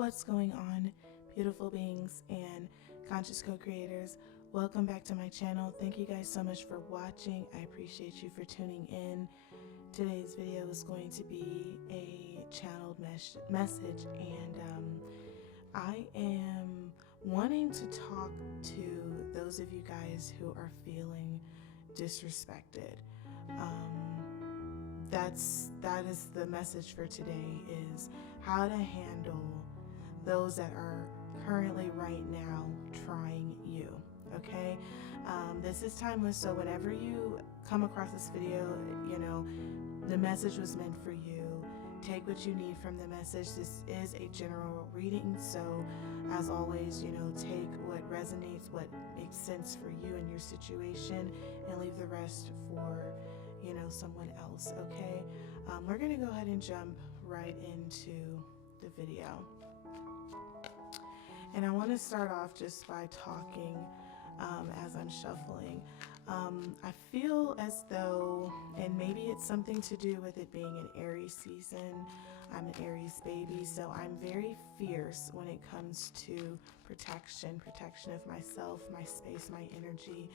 What's going on, beautiful beings and conscious co-creators? Welcome back to my channel. Thank you guys so much for watching. I appreciate you for tuning in. Today's video is going to be a channeled message, and I am wanting to talk to those of you guys who are feeling disrespected. That is the message for today, is how to handle those that are currently right now trying you. Okay, this is timeless, so whenever you come across this video, the message was meant for you. Take what you need from the message. This is a general reading, so as always, take what resonates, what makes sense for you and your situation, and leave the rest for someone else. Okay, we're gonna go ahead and jump right into the video, and I want to start off just by talking as I'm shuffling. I feel as though, and maybe it's something to do with it being an Aries season. I'm an Aries baby, so I'm very fierce when it comes to protection of myself, my space, my energy,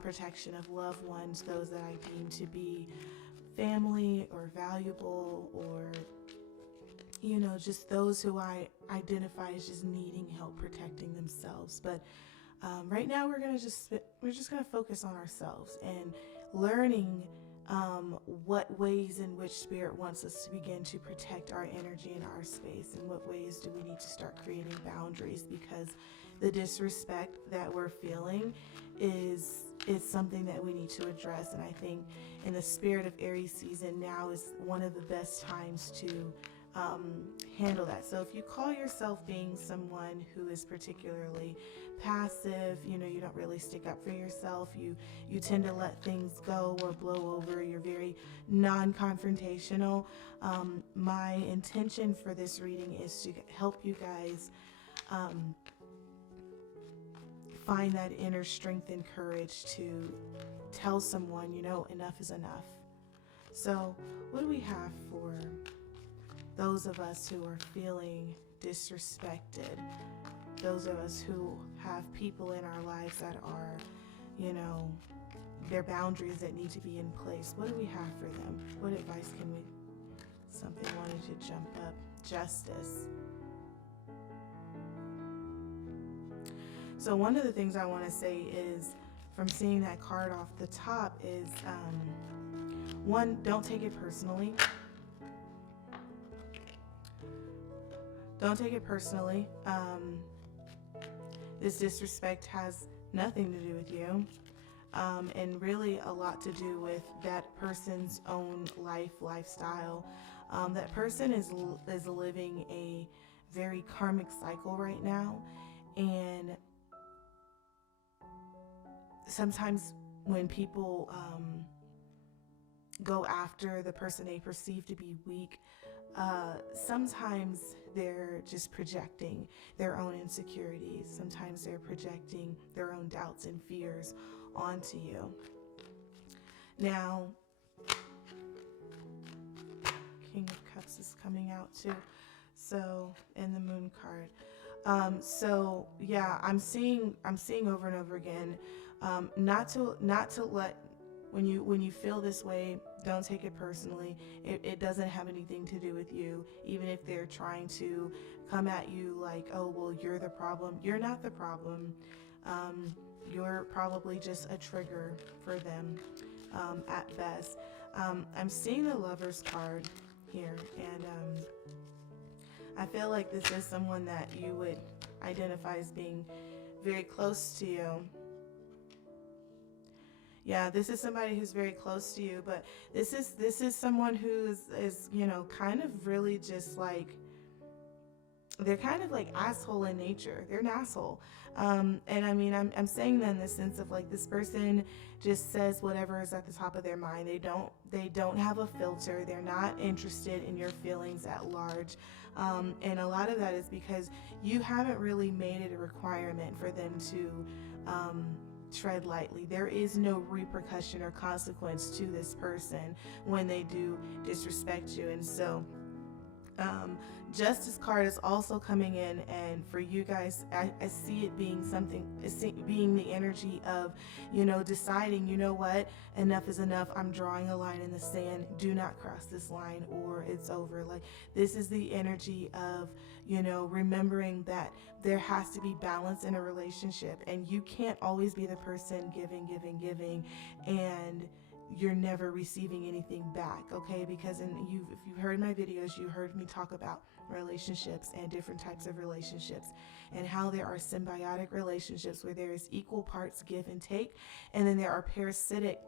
protection of loved ones, those that I deem to be family or valuable, or just those who I identify as just needing help protecting themselves. But right now we're just gonna focus on ourselves and learning what ways in which Spirit wants us to begin to protect our energy and our space, and what ways do we need to start creating boundaries, because the disrespect that we're feeling is something that we need to address. And I think in the spirit of Aries season, now is one of the best times to handle that. So if you call yourself being someone who is particularly passive, you don't really stick up for yourself, you tend to let things go or blow over, you're very non-confrontational, my intention for this reading is to help you guys find that inner strength and courage to tell someone, enough is enough. So what do we have for those of us who are feeling disrespected, those of us who have people in our lives that are, their boundaries that need to be in place? What do we have for them? What advice can we, something wanted to jump up, justice. So one of the things I want to say is, from seeing that card off the top, is one, don't take it personally. Don't take it personally. This disrespect has nothing to do with you, and really a lot to do with that person's own lifestyle. That person is living a very karmic cycle right now, and sometimes when people go after the person they perceive to be weak, sometimes they're just projecting their own insecurities. Sometimes they're projecting their own doubts and fears onto you. Now, King of Cups is coming out too, so, in the Moon card. So yeah, I'm seeing over and over again, not to let, when you feel this way, don't take it personally. It doesn't have anything to do with you. Even if they're trying to come at you like, oh, well, you're the problem. You're not the problem. You're probably just a trigger for them at best. I'm seeing the Lover's card here, and I feel like this is someone that you would identify as being very close to you. Yeah, this is somebody who's very close to you, but this is someone who is kind of really just like, they're kind of like asshole in nature. They're an asshole. And I mean, I'm saying that in the sense of like, this person just says whatever is at the top of their mind. They don't have a filter. They're not interested in your feelings at large. And a lot of that is because you haven't really made it a requirement for them to tread lightly. There is no repercussion or consequence to this person when they do disrespect you. And so Um, Justice card is also coming in, and for you guys, I see it being something, being the energy of, deciding, you know what, enough is enough. I'm drawing a line in the sand. Do not cross this line, or it's over. Like, this is the energy of, remembering that there has to be balance in a relationship, and you can't always be the person giving, giving, giving, and you're never receiving anything back, okay? Because if you've heard my videos, you heard me talk about relationships and different types of relationships, and how there are symbiotic relationships where there is equal parts give and take, and then there are parasitic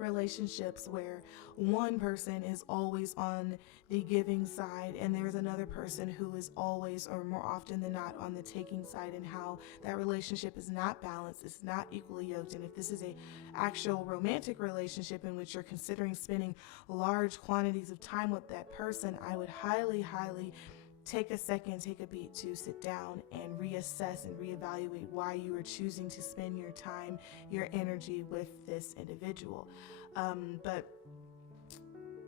relationships where one person is always on the giving side and there's another person who is always, or more often than not, on the taking side, and how that relationship is not balanced, it's not equally yoked. And if this is a actual romantic relationship in which you're considering spending large quantities of time with that person, I would highly, highly take a second, take a beat to sit down and reassess and reevaluate why you are choosing to spend your time, your energy with this individual. But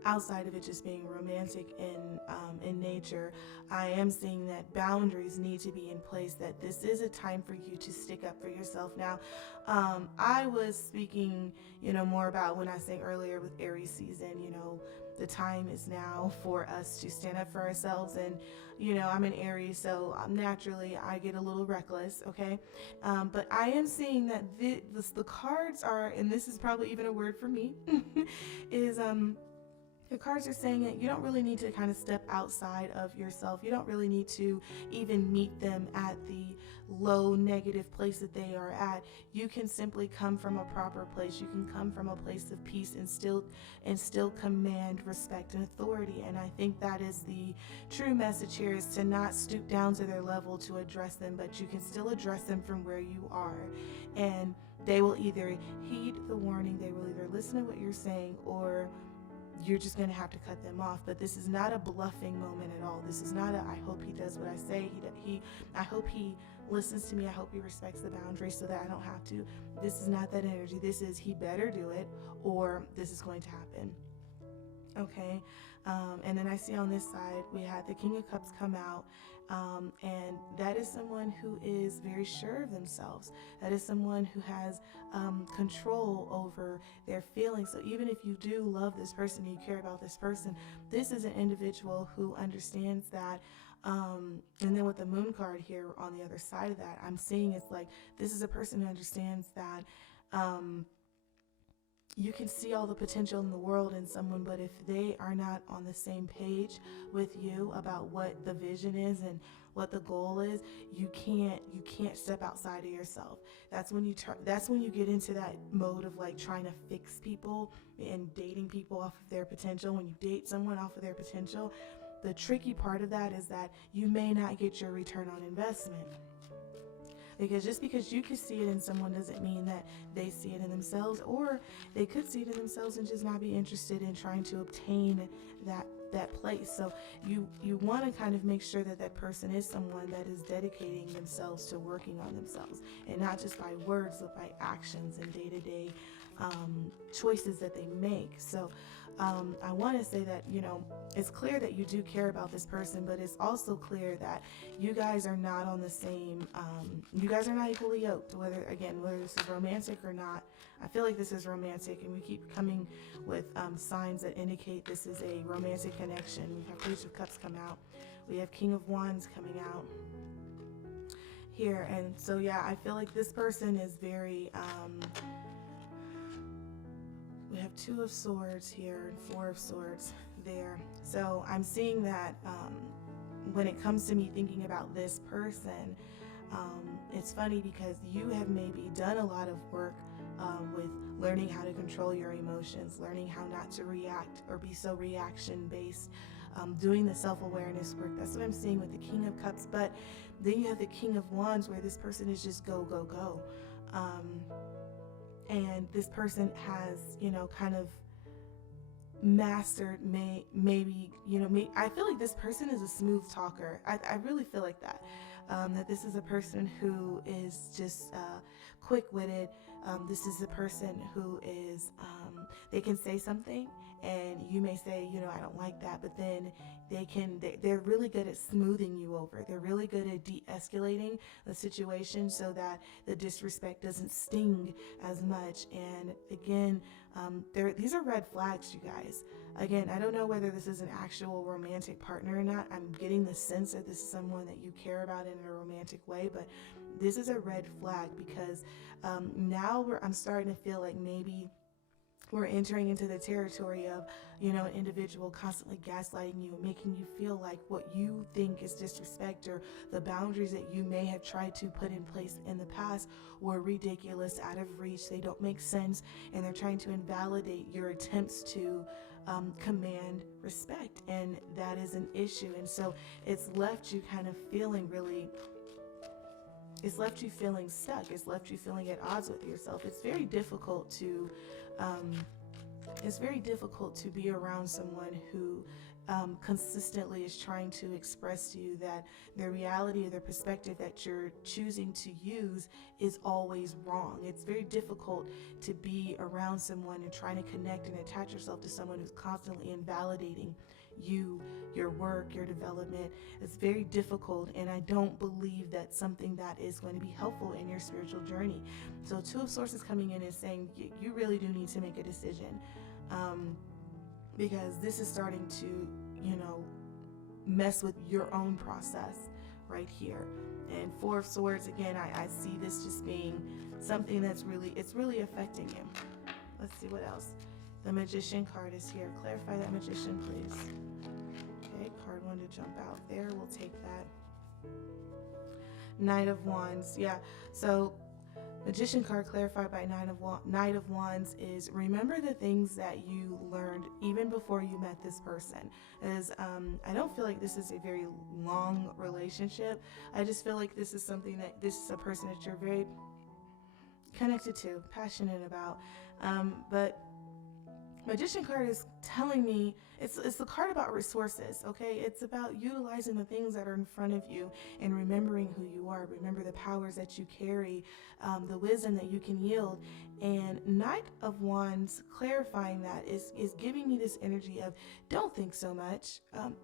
outside of it just being romantic in nature, I am seeing that boundaries need to be in place, that this is a time for you to stick up for yourself. Now, I was speaking, more about when I sang earlier with Aries season, the time is now for us to stand up for ourselves. And, I'm an Aries, so naturally I get a little reckless, okay? But I am seeing that the cards are, and this is probably even a word for me, is the cards are saying that you don't really need to kind of step outside of yourself. You don't really need to even meet them at the low negative place that they are at. You can simply come from a proper place. You can come from a place of peace and still command respect and authority. And I think that is the true message here, is to not stoop down to their level to address them, but you can still address them from where you are. And they will either heed the warning, they will either listen to what you're saying, or you're just going to have to cut them off. But this is not a bluffing moment at all. This is not I hope he does what I say. I hope he listens to me. I hope he respects the boundaries so that I don't have to. This is not that energy. This is, he better do it or this is going to happen. Okay. And then I see on this side, we had the King of Cups come out. And that is someone who is very sure of themselves. That is someone who has control over their feelings. So even if you do love this person, you care about this person, this is an individual who understands that. And then with the Moon card here on the other side of that, I'm seeing it's like, this is a person who understands that you can see all the potential in the world in someone, but if they are not on the same page with you about what the vision is and what the goal is, you can't step outside of yourself. That's when you get into that mode of like trying to fix people and dating people off of their potential. When you date someone off of their potential, the tricky part of that is that you may not get your return on investment. Because just because you can see it in someone doesn't mean that they see it in themselves, or they could see it in themselves and just not be interested in trying to obtain that place. So you want to kind of make sure that that person is someone that is dedicating themselves to working on themselves, and not just by words but by actions and day-to-day choices that they make. So I want to say that, it's clear that you do care about this person, but it's also clear that you guys are not on the same, you guys are not equally yoked, whether this is romantic or not. I feel like this is romantic, and we keep coming with signs that indicate this is a romantic connection. We have Page of Cups come out. We have King of Wands coming out here. And so, yeah, I feel like this person is very, we have Two of Swords here and Four of Swords there. So I'm seeing that when it comes to me thinking about this person, it's funny because you have maybe done a lot of work with learning how to control your emotions, learning how not to react or be so reaction based, doing the self-awareness work. That's what I'm seeing with the King of Cups. But then you have the King of Wands, where this person is just go, go, go. And this person has, kind of mastered maybe, I feel like this person is a smooth talker. I really feel like that. That this is a person who is just quick-witted. This is a person who is, they can say something and you may say, I don't like that, but then they're really good at smoothing you over. They're really good at de-escalating the situation so that the disrespect doesn't sting as much. And again, these are red flags, you guys. Again, I don't know whether this is an actual romantic partner or not. I'm getting the sense that this is someone that you care about in a romantic way, but this is a red flag because now I'm starting to feel like maybe we're entering into the territory of, an individual constantly gaslighting you, making you feel like what you think is disrespect or the boundaries that you may have tried to put in place in the past were ridiculous, out of reach, they don't make sense, and they're trying to invalidate your attempts to command respect, and that is an issue. And so it's left you kind of feeling it's left you feeling stuck. It's left you feeling at odds with yourself. It's very difficult to be around someone who consistently is trying to express to you that the reality or the perspective that you're choosing to use is always wrong. It's very difficult to be around someone and trying to connect and attach yourself to someone who's constantly invalidating you, your work, your development. It's very difficult, and I don't believe that's something that is going to be helpful in your spiritual journey. So Two of Swords is coming in and saying you really do need to make a decision, because this is starting to mess with your own process right here. And Four of Swords, again, I see this just being something that's really affecting you. Let's see what else. The Magician card is here. Clarify that, Magician, please. Okay, card 1 to jump out there. We'll take that. Knight of Wands. Yeah, so Magician card clarified by Knight of Wands is remember the things that you learned even before you met this person. I don't feel like this is a very long relationship. I just feel like this is a person that you're very connected to, passionate about. But Magician card is telling me it's the card about resources, okay? It's about utilizing the things that are in front of you and remembering who you are. Remember the powers that you carry, the wisdom that you can yield. And Knight of Wands clarifying that is giving me this energy of don't think so much,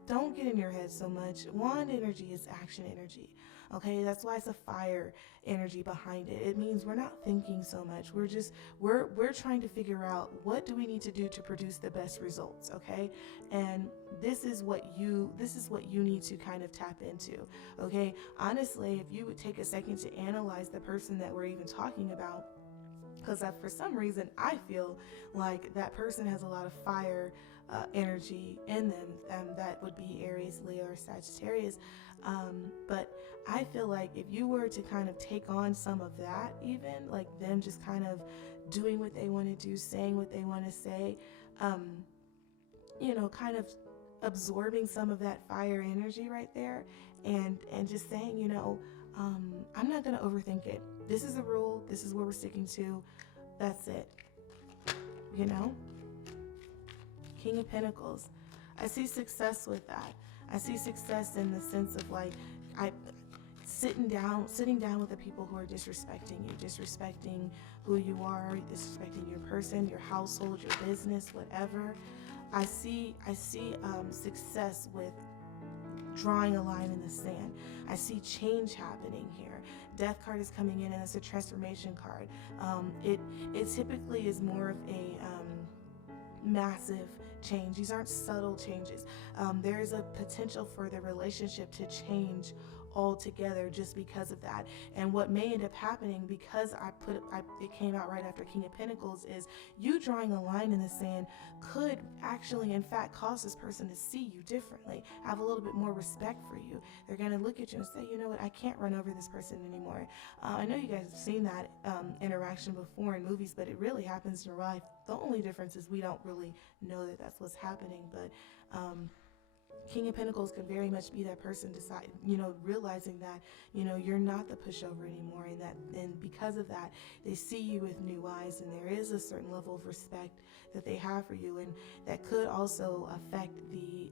don't get in your head so much. Wand energy is action energy. Okay, that's why it's a fire energy behind it. It means we're not thinking so much. We're trying to figure out what do we need to do to produce the best results, okay? And this is what you need to kind of tap into, okay? Honestly, if you would take a second to analyze the person that we're even talking about, because for some reason I feel like that person has a lot of fire energy in them, that would be Aries, Leo, or Sagittarius. But I feel like if you were to kind of take on some of that, even like them just kind of doing what they want to do, saying what they want to say, kind of absorbing some of that fire energy right there, and just saying, I'm not going to overthink it. This is the rule. This is what we're sticking to. That's it. King of Pentacles. I see success with that. I see success in the sense of sitting down with the people who are disrespecting you, disrespecting who you are, disrespecting your person, your household, your business, whatever. I see success with drawing a line in the sand. I see change happening here. Death card is coming in, and it's a transformation card. It typically is more of a massive change. These aren't subtle changes. There is a potential for the relationship to change altogether just because of that. And what may end up happening, because it came out right after King of Pentacles, is you drawing a line in the sand could actually in fact cause this person to see you differently, have a little bit more respect for you. They're going to look at you and say, you know what, I can't run over this person anymore. I know you guys have seen that interaction before in movies, but it really happens in real life. The only difference is we don't really know that that's what's happening, but King of Pentacles could very much be that person realizing that, you're not the pushover anymore, and because of that, they see you with new eyes, and there is a certain level of respect that they have for you, and that could also affect the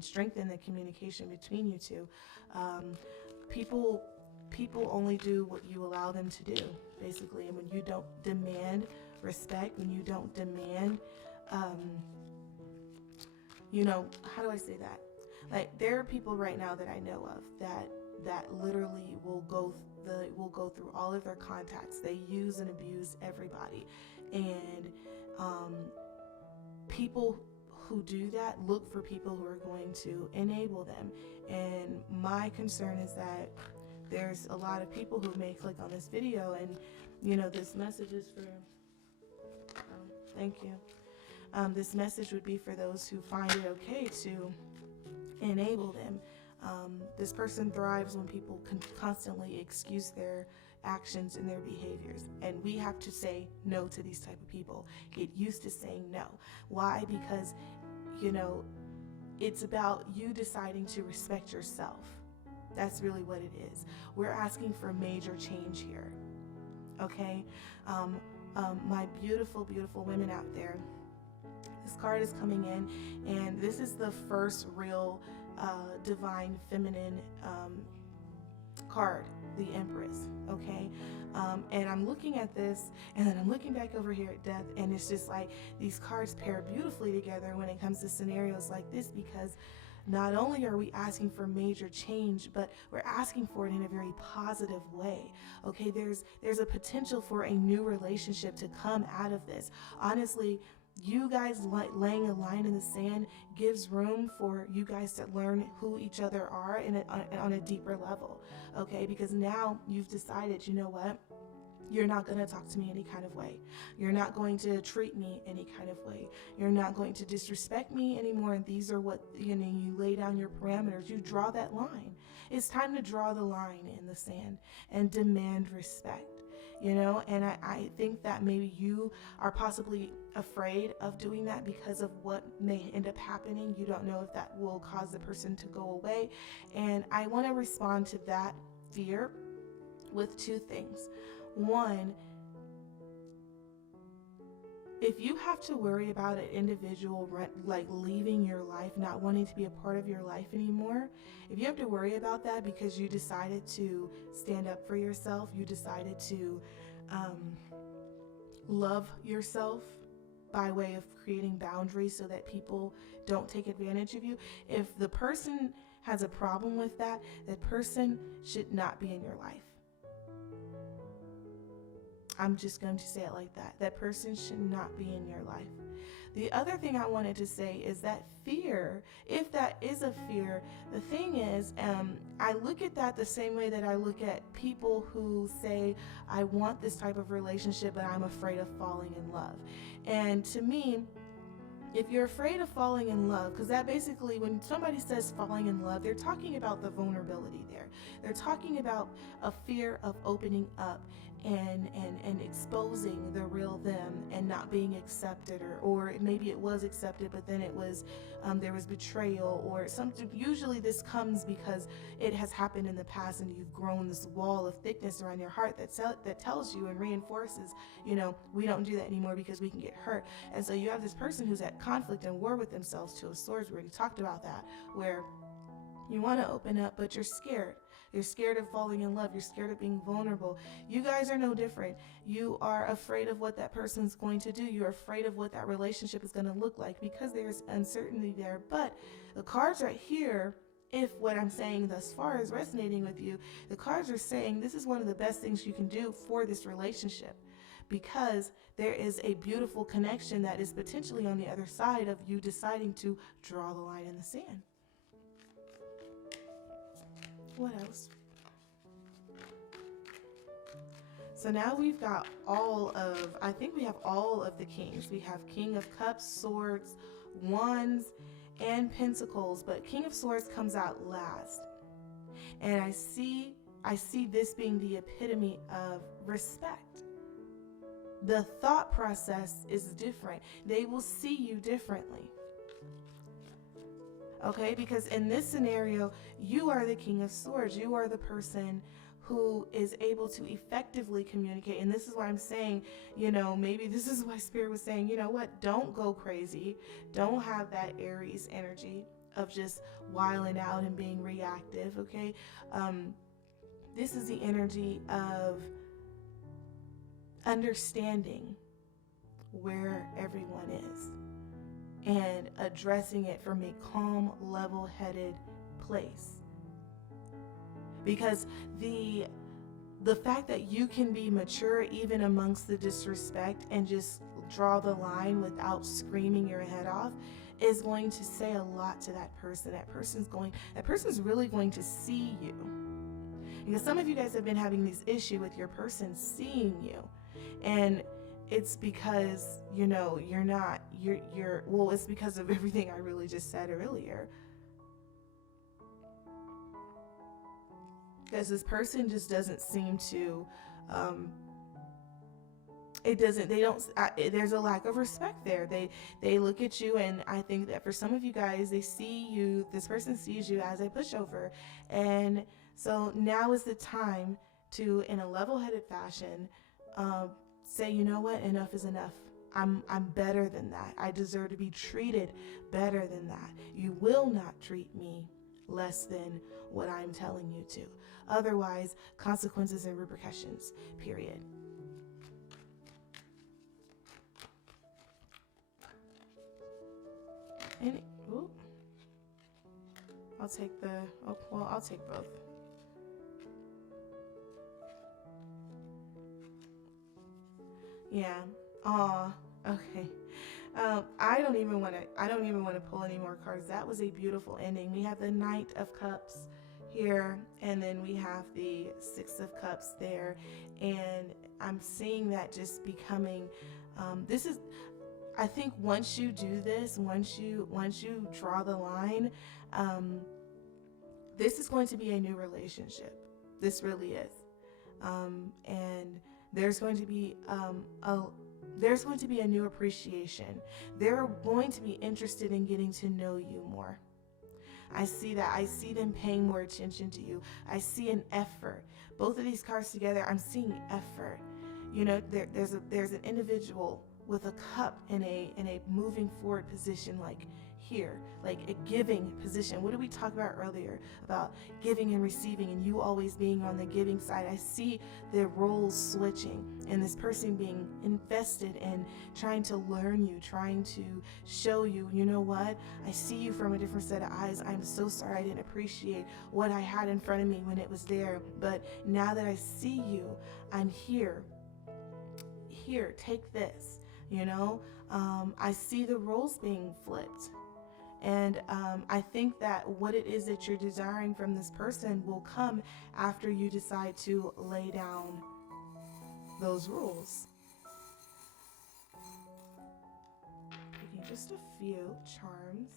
strengthen the communication between you two. People only do what you allow them to do, basically, and when you don't demand respect, when you don't demand um, you know, how do I say that? Like, there are people right now that I know of that literally will go through all of their contacts. They use and abuse everybody, and um, people who do that look for people who are going to enable them. And my concern is that there's a lot of people who may click on this video, and this message is for. Thank you. This message would be for those who find it okay to enable them. This person thrives when people constantly excuse their actions and their behaviors, and we have to say no to these type of people. Get used to saying no. Why? Because it's about you deciding to respect yourself. That's really what it is. We're asking for major change here. Okay, my beautiful women out there, this card is coming in, and this is the first real divine feminine card, the Empress. Okay, and I'm looking at this, and then I'm looking back over here at Death, and it's just like these cards pair beautifully together when it comes to scenarios like this, because not only are we asking for major change, but we're asking for it in a very positive way. Okay, there's a potential for a new relationship to come out of this. Honestly, you guys laying a line in the sand gives room for you guys to learn who each other are on a deeper level. Okay, because now you've decided, you know what? You're not going to talk to me any kind of way. You're not going to treat me any kind of way. You're not going to disrespect me anymore. And these are what, you lay down your parameters. You draw that line. It's time to draw the line in the sand and demand respect, and I think that maybe you are possibly afraid of doing that because of what may end up happening. You don't know if that will cause the person to go away. And I want to respond to that fear with two things. One, if you have to worry about an individual like leaving your life, not wanting to be a part of your life anymore, if you have to worry about that because you decided to stand up for yourself, you decided to love yourself by way of creating boundaries so that people don't take advantage of you, if the person has a problem with that, that person should not be in your life. I'm just going to say it like that. That person should not be in your life. The other thing I wanted to say is that fear, if that is a fear, the thing is, I look at that the same way that I look at people who say, I want this type of relationship, but I'm afraid of falling in love. And to me, if you're afraid of falling in love, because that basically, when somebody says falling in love, they're talking about the vulnerability there. They're talking about a fear of opening up and exposing the real them and not being accepted, or maybe it was accepted, but then it was there was betrayal or something. Usually this comes because it has happened in the past and you've grown this wall of thickness around your heart that tells you and reinforces, we don't do that anymore because we can get hurt. And so you have this person who's at conflict and war with themselves, Two of Swords. We already talked about that, where you want to open up, but you're scared. You're scared of falling in love. You're scared of being vulnerable. You guys are no different. You are afraid of what that person's going to do. You're afraid of what that relationship is going to look like because there's uncertainty there. But the cards right here, if what I'm saying thus far is resonating with you, the cards are saying this is one of the best things you can do for this relationship, because there is a beautiful connection that is potentially on the other side of you deciding to draw the line in the sand. What else? So now we've got I think we have all of the kings. We have King of Cups, Swords, Wands, and Pentacles, but King of Swords comes out last. And I see this being the epitome of respect. The thought process is different. They will see you differently. Okay, because in this scenario, you are the King of Swords. You are the person who is able to effectively communicate. And this is why I'm saying, maybe this is why Spirit was saying, don't go crazy. Don't have that Aries energy of just wiling out and being reactive, okay? This is the energy of understanding where everyone is. and addressing it from a calm, level-headed place. Because the fact that you can be mature even amongst the disrespect and just draw the line without screaming your head off is going to say a lot to that person. That person's really going to see you. Because some of you guys have been having this issue with your person seeing you. And it's because, it's because of everything I really just said earlier. Because this person just doesn't seem to, there's a lack of respect there. They look at you, and I think that for some of you guys, this person sees you as a pushover. And so now is the time to, in a level-headed fashion, say, you know what, enough is enough. I'm better than that. I deserve to be treated better than that. You will not treat me less than what I'm telling you to. Otherwise, consequences and repercussions, period. And I'll take both. Yeah. Aw. Okay. I don't even want to pull any more cards. That was a beautiful ending. We have the Knight of Cups here, and then we have the Six of Cups there, and I'm seeing that just becoming. I think once you do this, once you draw the line, this is going to be a new relationship. This really is, and there's going to be a new appreciation. They're going to be interested in getting to know you more. I see that. I see them paying more attention to you. I see an effort. Both of these cards together, I'm seeing effort. There's an individual with a cup in a moving forward position, like here, like a giving position. What did we talk about earlier about giving and receiving, and you always being on the giving side? I see the roles switching, and this person being invested in trying to learn you, trying to show you, you know what, I see you from a different set of eyes. I'm so sorry I didn't appreciate what I had in front of me when it was there, but now that I see you, I'm here, take this. I see the roles being flipped. And I think that what it is that you're desiring from this person will come after you decide to lay down those rules. Picking just a few charms.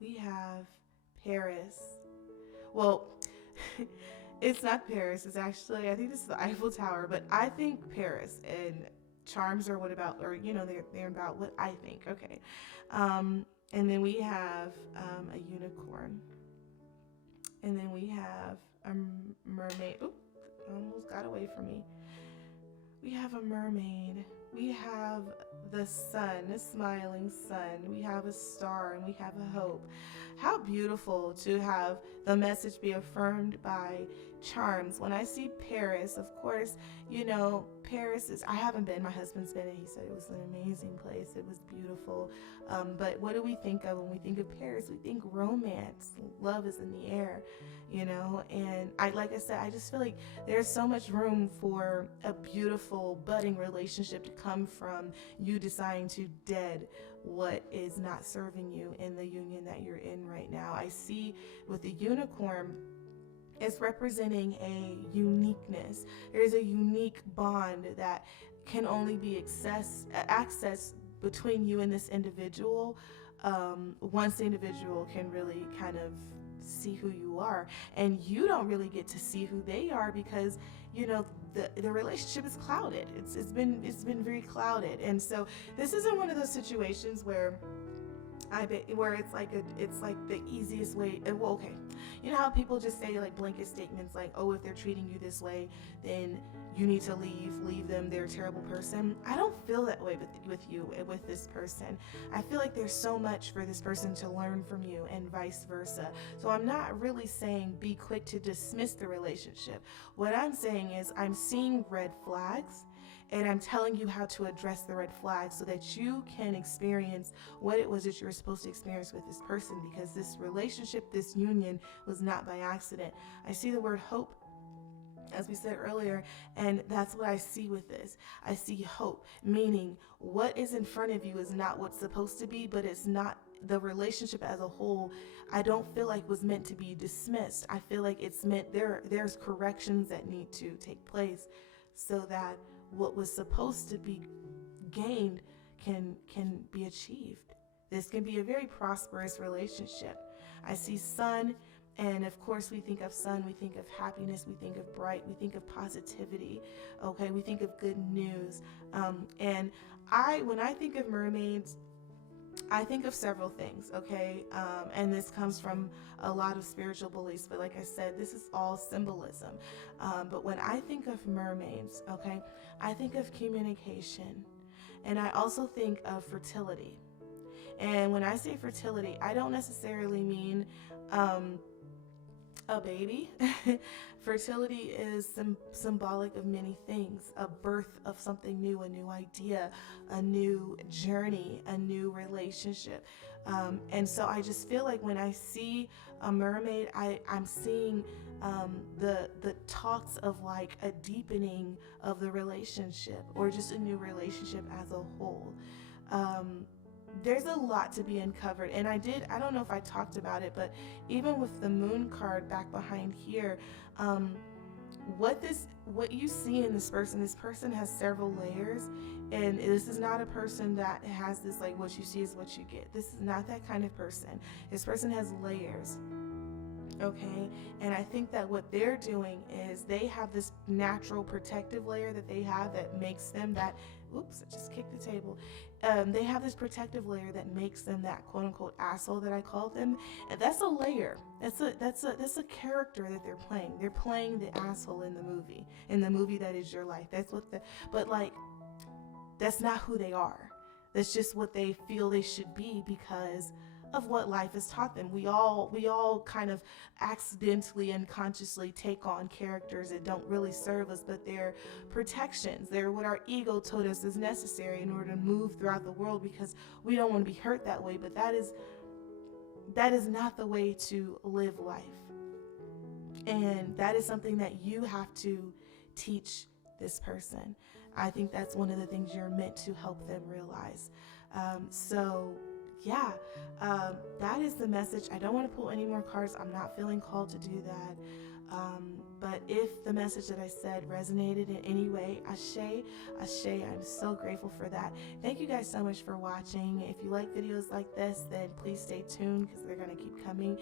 We have Paris. Well, it's not Paris. It's actually, I think this is the Eiffel Tower, but I think Paris, and charms are they're about what I think. Okay. And then we have a unicorn. And then we have a mermaid. Oop, almost got away from me. We have a mermaid. We have the sun, a smiling sun. We have a star, and we have a hope. How beautiful to have the message be affirmed by charms. When I see Paris, of course, Paris is, I haven't been, my husband's been, and he said it was an amazing place. It was beautiful. But what do we think of when we think of Paris? We think romance. Love is in the air, and like I said, I just feel like there's so much room for a beautiful budding relationship to come from you deciding to dead what is not serving you in the union that you're in right now. I see with the unicorn, it's representing a uniqueness. There's a unique bond that can only be accessed between you and this individual once the individual can really kind of see who you are, and you don't really get to see who they are because the relationship is clouded. It's been very clouded, and so this isn't one of those situations where it's like the easiest way. Well, okay, you know how people just say like blanket statements like, oh, if they're treating you this way, then you need to leave them, they're a terrible person. I don't feel that way with this person. I feel like there's so much for this person to learn from you, and vice versa. So I'm not really saying be quick to dismiss the relationship. What I'm saying is I'm seeing red flags, And I'm telling you how to address the red flags so that you can experience what it was that you were supposed to experience with this person, because this relationship, this union was not by accident. I see the word hope, as we said earlier, and that's what I see with this. I see hope, meaning what is in front of you is not what's supposed to be, but it's not the relationship as a whole. I don't feel like was meant to be dismissed. I feel like it's meant there's corrections that need to take place so that what was supposed to be gained can be achieved. This can be a very prosperous relationship. I see sun, and of course we think of sun, we think of happiness, we think of bright, we think of positivity, okay? We think of good news. And when I think of mermaids, I think of several things, okay? And this comes from a lot of spiritual beliefs, but like I said, this is all symbolism. But when I think of mermaids, okay, I think of communication, and I also think of fertility. And when I say fertility, I don't necessarily mean a baby. Fertility is symbolic of many things: a birth of something new, a new idea, a new journey, a new relationship. And so I just feel like when I see a mermaid, I'm seeing the talks of like a deepening of the relationship, or just a new relationship as a whole. There's a lot to be uncovered, and I don't know if I talked about it, but even with the moon card back behind here, what you see in this person has several layers, and this is not a person that has this like what you see is what you get. This is not that kind of person. This person has layers. Okay, and I think that what they're doing is they have this natural protective layer that they have that makes them that, oops, I just kicked the table. They have this protective layer that makes them that quote unquote asshole that I call them. And that's a layer. That's a character that they're playing. They're playing the asshole in the movie that is your life. But like, that's not who they are. That's just what they feel they should be because of what life has taught them. We all kind of accidentally, unconsciously take on characters that don't really serve us, but they're protections. They're what our ego told us is necessary in order to move throughout the world, because we don't want to be hurt that way. But that is not the way to live life. And that is something that you have to teach this person. I think that's one of the things you're meant to help them realize. Yeah, that is the message. I don't want to pull any more cards. I'm not feeling called to do that. But if the message that I said resonated in any way, ashe, I'm so grateful for that. Thank you guys so much for watching. If you like videos like this, then please stay tuned because they're going to keep coming.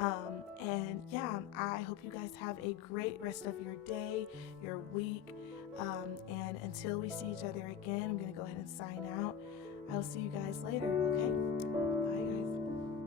And yeah, I hope you guys have a great rest of your day, your week. And until we see each other again, I'm going to go ahead and sign out. I'll see you guys later, okay?